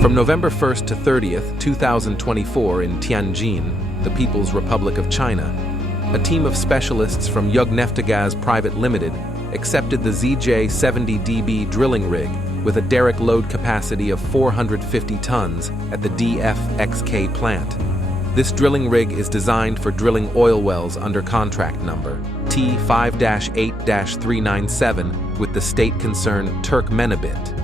From November 1st to 30th, 2024 in Tianjin, the People's Republic of China, a team of specialists from Yug-Neftegaz Private Limited accepted the ZJ-70 DB drilling rig with a derrick load capacity of 450 tons at the DFXK plant. This drilling rig is designed for drilling oil wells under contract number T5-8-397 with the state concern Turkmennebit.